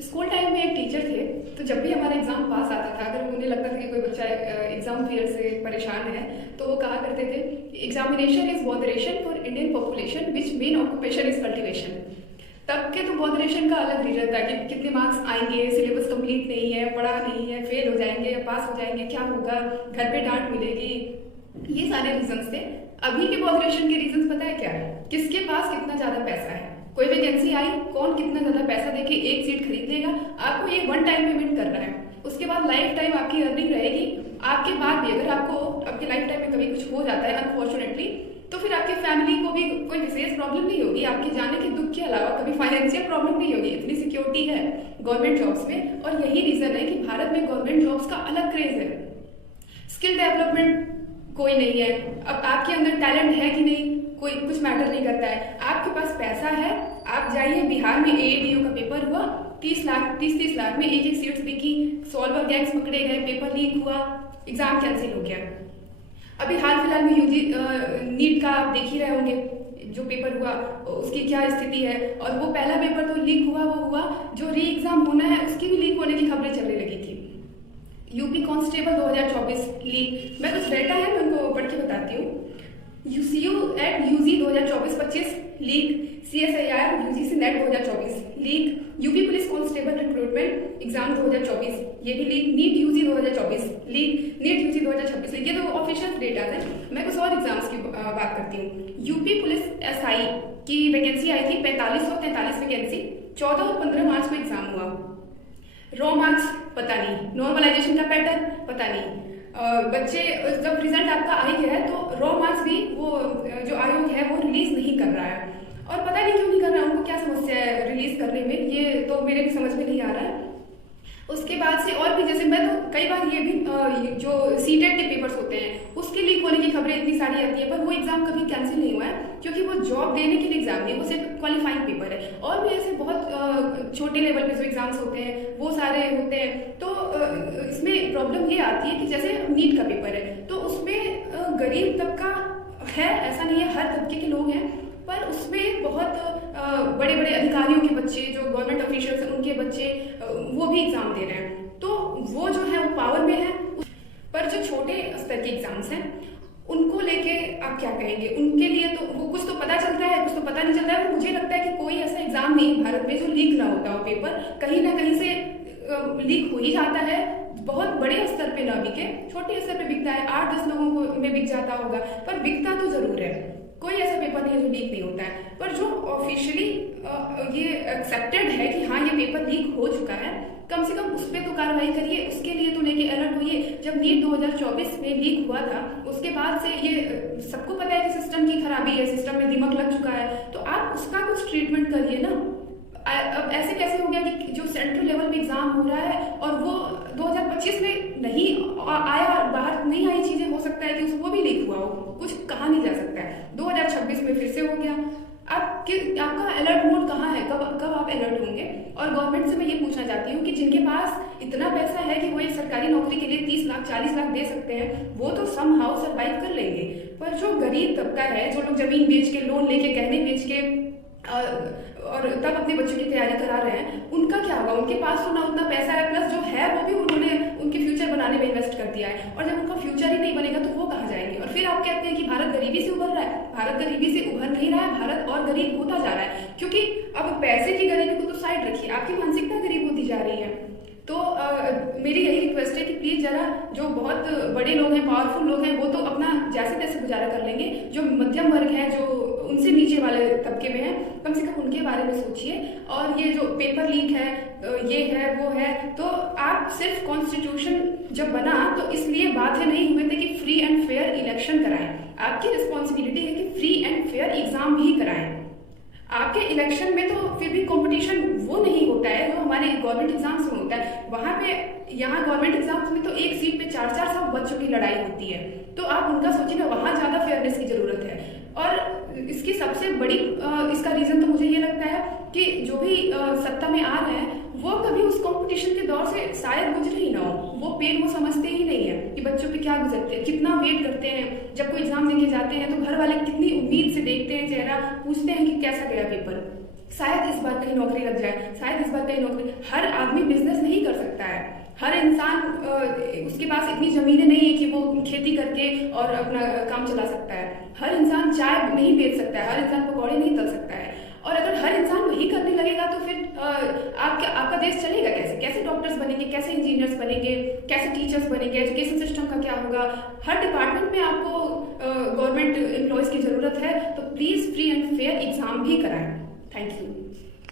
School time में एक teacher थे। तो जब भी हमारा एग्ज़ाम पास आता था, अगर उन्हें लगता था कि कोई बच्चा एग्ज़ाम फेयर से परेशान है, तो वो कहा करते थे, examination is botheration for Indian population which main occupation is cultivation. तब के तो बॉदरेशन का अलग रीजन था कि कितने मार्क्स आएंगे, सिलेबस कंप्लीट नहीं है, पढ़ा नहीं है, फेल हो जाएंगे या पास हो जाएंगे, क्या होगा, घर पे डांट मिलेगी, ये सारे रीजंस थे। अभी के बॉदरेशन के रीजंस पता है क्या है? किसके पास कितना ज़्यादा पैसा है, कोई वैकेंसी आई, कौन कितना ज़्यादा पैसा देके एक सीट खरीद लेगा। आपको ये वन टाइम पेमेंट करना है, उसके बाद लाइफ टाइम आपकी अर्निंग रहेगी। आपके बाद भी अगर आपको आपके लाइफ टाइम में कभी कुछ हो जाता है अनफॉर्चुनेटली, तो फिर आपकी फैमिली को भी कोई विशेष प्रॉब्लम नहीं होगी। आपके जाने के दुख के अलावा कभी फाइनेंशियल प्रॉब्लम नहीं होगी, इतनी सिक्योरिटी है गवर्नमेंट जॉब्स में। और यही रीज़न है कि भारत में गवर्नमेंट जॉब्स का अलग क्रेज है। स्किल डेवलपमेंट कोई नहीं है। अब आपके अंदर टैलेंट है कि नहीं, कोई कुछ मैटर नहीं करता है। आपके पास पैसा है, आप जाइए, बिहार में एएडीओ का पेपर हुआ, 30 लाख में एक सीट्स बिकी, सॉल्वर गैंग्स पकड़े गए, पेपर लीक हुआ, एग्जाम कैंसिल हो गया। अभी हाल फिलहाल में यूजी नीट का आप देख ही रहे होंगे, जो पेपर हुआ उसकी क्या स्थिति है। और वो पहला पेपर तो लीक हुआ, वो हुआ, जो री एग्जाम होना है उसकी भी लीक होने की खबरें चलने लगी थी। यूपी कांस्टेबल 2024 लीक, मैं कुछ डेटा है, मैं उनको पढ़ के बताती हूँ। यूसीयू एट यूजी 2024-25 लीक, सीएसआईआर यूजीसी नेट 2024 लीक, UP police constable recruitment exam 2024 ये भी लीक, नीट यूजी 2024 लीक, नीट यूजी 2026 लीक। ये तो ऑफिशियल डेटा है। मैं कुछ और एग्जाम्स की बात करती हूँ। यूपी पुलिस एसआई की वैकेंसी आई थी 4543 वैकेंसी, 14 और 15 मार्च को एग्जाम हुआ। रॉ मार्क्स पता नहीं, नॉर्मलाइजेशन का पैटर्न पता नहीं। बच्चे जब रिजल्ट आपका आ ही गया है तो रॉ मार्क्स भी वो जो आयोग है वो रिलीज नहीं कर रहा है। और पता नहीं क्यों नहीं कर रहा है, उनको क्या समस्या है रिलीज करने में, ये तो मेरे भी समझ में नहीं आ रहा है। उसके बाद से और भी, जैसे मैं तो कई बार ये भी जो सीटेट के पेपर्स होते हैं उसके लीक होने की खबरें इतनी सारी आती है, पर वो एग्जाम कभी कैंसिल नहीं हुआ है, क्योंकि वो जॉब देने के लिए एग्जाम नहीं, वो सिर्फ क्वालिफाइंग पेपर है। और भी ऐसे बहुत छोटे लेवल पे जो एग्जाम्स होते हैं वो सारे होते हैं। तो इसमें प्रॉब्लम ये आती है कि जैसे नीट का पेपर है, तो उसमें गरीब तबका है, ऐसा नहीं है, हर तबके के लोग हैं, पर उसमें बहुत बड़े बड़े अधिकारियों के बच्चे, जो गवर्नमेंट ऑफिशियल्स हैं उनके बच्चे वो भी एग्जाम दे रहे हैं। तो वो जो है वो पावर में है। पर जो छोटे स्तर के एग्जाम्स हैं उनको लेके आप क्या कहेंगे? उनके लिए तो वो कुछ तो पता चलता है, कुछ तो पता नहीं चलता है। मुझे लगता है कि कोई ऐसा एग्जाम नहीं भारत में जो लीक ना होता हो। पेपर कहीं ना कहीं से लीक हो ही जाता है, बहुत बड़े स्तर पे ना बिके, छोटे स्तर पे बिकता है, 8-10 लोगों को में बिक जाता होगा, पर बिकता तो जरूर है। कोई ऐसा पेपर नहीं है जो लीक नहीं होता है। पर जो ऑफिशियली ये एक्सेप्टेड है कि हाँ ये पेपर लीक हो चुका है, कम से कम उस पर तो कार्रवाई करिए, उसके लिए तो लेके अलर्ट होइए। जब नीट 2024 में लीक हुआ था उसके बाद से ये सबको पता है कि सिस्टम की खराबी है, सिस्टम में दिमाग लग चुका है, तो आप उसका कुछ ट्रीटमेंट करिए ना। अब ऐसे कैसे हो गया कि जो सेंट्रल लेवल पे एग्जाम हो रहा है और वो 2025 में नहीं आया, बाहर नहीं आई चीजें, हो सकता है कि वो भी लीक हुआ हो, कुछ कहा नहीं जा सकता है। 2026 में फिर से हो गया। आपका अलर्ट मोड कहाँ है? कब कब आप अलर्ट होंगे? और गवर्नमेंट से मैं ये पूछना चाहती हूँ कि जिनके पास इतना पैसा है कि वो एक सरकारी नौकरी के लिए 30 लाख 40 लाख दे सकते हैं, वो तो सम हाउ सर्वाइव कर लेंगे। पर जो गरीब तबका है, जो लोग जमीन बेच के, लोन लेके, गहने बेच के और तब अपने बच्चों की तैयारी करा रहे हैं, उनका क्या होगा? उनके पास तो ना उतना पैसा है, प्लस जो है वो भी उन्होंने उनके फ्यूचर बनाने में इन्वेस्ट कर दिया है। और जब उनका फ्यूचर ही नहीं बनेगा तो वो कहाँ जाएंगे? और फिर आप कहते हैं कि भारत गरीबी से उभर रहा है। भारत गरीबी से उभर नहीं रहा है, भारत और गरीब होता जा रहा है। क्योंकि अब पैसे की गरीबी को तो साइड रखिए, आपकी मानसिकता गरीब होती जा रही है। तो मेरी यही रिक्वेस्ट है कि प्लीज जरा जो बहुत बड़े लोग हैं, पावरफुल लोग हैं, वो तो अपना जैसे तैसे गुजारा कर लेंगे। जो मध्यम वर्ग है, जो उनसे नीचे वाले तबके में है, कम से कम उनके बारे में सोचिए। और ये जो पेपर लीक है, ये है वो है, तो आप सिर्फ कॉन्स्टिट्यूशन जब बना तो इसलिए बातें नहीं हुए थे कि फ्री एंड फेयर इलेक्शन कराएं। आपकी रिस्पॉन्सिबिलिटी है कि फ्री एंड फेयर एग्जाम भी कराएं। आपके इलेक्शन में तो फिर भी कंपटीशन वो नहीं होता है जो हमारे गवर्नमेंट एग्जाम्स में होता है। वहां पे, यहाँ गवर्नमेंट एग्जाम्स में तो एक सीट पे 4-4 सब बच्चों की लड़ाई होती है। तो आप उनका सोचिए ना, वहां ज्यादा फेयरनेस की जरूरत है। और इसकी सबसे बड़ी इसका रीजन तो मुझे ये लगता है कि जो भी सत्ता में आ रहे हैं वो कभी उस कंपटीशन के दौर से शायद गुजरे ही ना हो। वो पेन वो समझते ही नहीं है कि बच्चों पे क्या गुजरते हैं, कितना वेट करते हैं। जब कोई एग्जाम देके जाते हैं तो घर वाले कितनी उम्मीद से देखते हैं चेहरा, पूछते हैं कि कैसा गया पेपर। शायद इस बार कहीं नौकरी लग जाए, शायद इस बार कहीं नौकरी। हर आदमी बिजनेस नहीं कर सकता है, हर इंसान उसके पास इतनी ज़मीनें नहीं है कि वो खेती करके और अपना काम चला सकता है। हर इंसान चाय नहीं बेच सकता है, हर इंसान पकौड़े नहीं तल सकता है। और अगर हर इंसान वही करने लगेगा तो फिर आपका देश चलेगा कैसे? कैसे डॉक्टर्स बनेंगे, कैसे इंजीनियर्स बनेंगे, कैसे टीचर्स बनेंगे, एजुकेशन सिस्टम का क्या होगा? हर डिपार्टमेंट में आपको गवर्नमेंट एम्प्लॉयज़ की ज़रूरत है, तो please free and fair exam भी कराएं। Thank you.